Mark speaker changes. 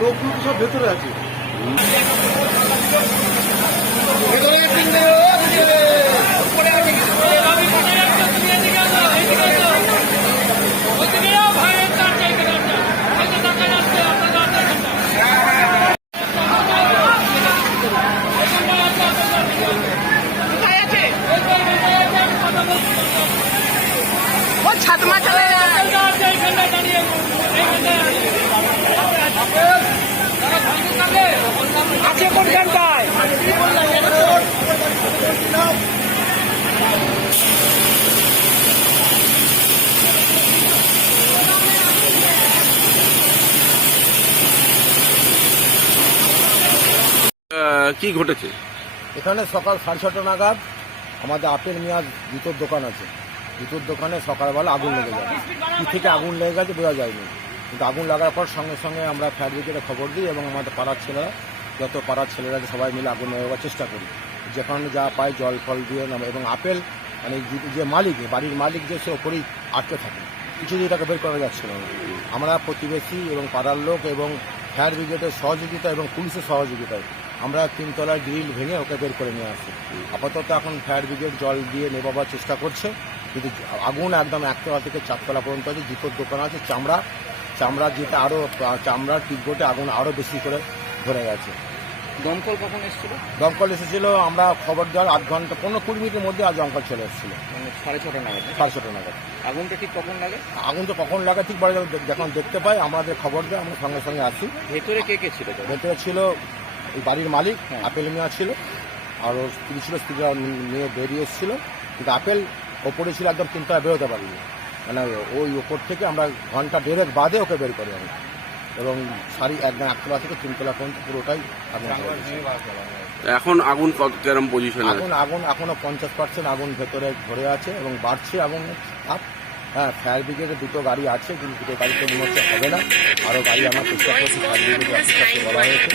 Speaker 1: লোকগুলো সব ভেতরে আছে।
Speaker 2: ছাতমা চলে যায় কোনখানটায়
Speaker 3: কি ঘটেছে?
Speaker 1: এখানে সকাল সাড়ে ছটা নাগাদ আমাদের আপেল মিয়াজ জুতোর দোকান আছে। জুতোর দোকানে সকালবেলা আগুন লেগে যায়। কি থেকে আগুন লেগে গেছে বোঝা যায়নি। কিন্তু আগুন লাগার পর সঙ্গে সঙ্গে আমরা ফায়ার ব্রিগেডে খবর দিই এবং আমাদের পাড়ার ছেলেরা যত পাড়ার ছেলেরা সবাই মিলে আগুন নেওয়ার চেষ্টা করি। যেখানে যা পায় জল ফল দিয়ে নামে এবং আপেল মানে যে- মালিক বাড়ির মালিক যে, সে ওপরেই আটকে থাকে। কিছুতেই তাকে বের করা যাচ্ছিল না। আমরা প্রতিবেশী এবং পাড়ার লোক এবং ফায়ার ব্রিগেডের সহযোগিতা এবং পুলিশের সহযোগিতায় আমরা তিনতলার গ্রিল ভেঙে ওকে বের করে নিয়ে আসি। আপাতত এখন ফায়ার ব্রিগেড জল দিয়ে নেবাবার চেষ্টা করছে। কিন্তু আগুন একদম একতলা থেকে চারতলা পর্যন্ত আছে। জুতোর দোকান আছে, চামড়া। চামড়া যেটা আরও চামড়ার টিকবোটে আগুন আরও বেশি করে ধরে গেছে।
Speaker 4: দমকল কখন এসেছিল?
Speaker 1: দমকল এসেছিল আমরা খবর দেওয়ার আধ ঘণ্টা পনেরো কুড়ি মিনিটের মধ্যে আজ দমকল চলে এসেছিল।
Speaker 4: মানে সাড়ে ছটা নাগাদ
Speaker 1: সাড়ে ছটা নাগাদ।
Speaker 4: আগুনটা ঠিক কখন লাগে?
Speaker 1: আগুন তো কখন লাগা ঠিক বাড়ি যখন দেখতে পাই আমাদের খবর দেয় আমরা সঙ্গে সঙ্গে আসি।
Speaker 4: ভেতরে কে কে ছিল
Speaker 1: ভেতরে ছিল বাড়ির মালিক
Speaker 4: হ্যাঁ।
Speaker 1: আপেল মিয়া ছিল আর ওর স্ত্রী ছিল স্ত্রীরা নিয়ে বেরিয়ে এসেছিল। কিন্তু আপেল ওপরে ছিল একদম তিনটা বেরোতে পারিনি। মানে ওই ওপর থেকে আমরা ঘণ্টা দেড়েক বাদে ওকে বের করি আমি এবং সারি একদম একতলা থেকে তিনতলা পর্যন্ত পুরোটাই।
Speaker 3: এখন আগুন কেরম পজিশন এখন
Speaker 1: আগুন আগুন এখনও পঞ্চাশ পার্সেন্ট আগুন ভেতরে ধরে আছে এবং বাড়ছে এবং আপ হ্যাঁ ফায়ার ব্রিগেডের দুটো গাড়ি আছে কিন্তু দুটো গাড়িতে মনে হচ্ছে হবে না। আরও গাড়ি আমার চেষ্টা করছি ফায়ার ব্রিগেডের বলা হয়েছে।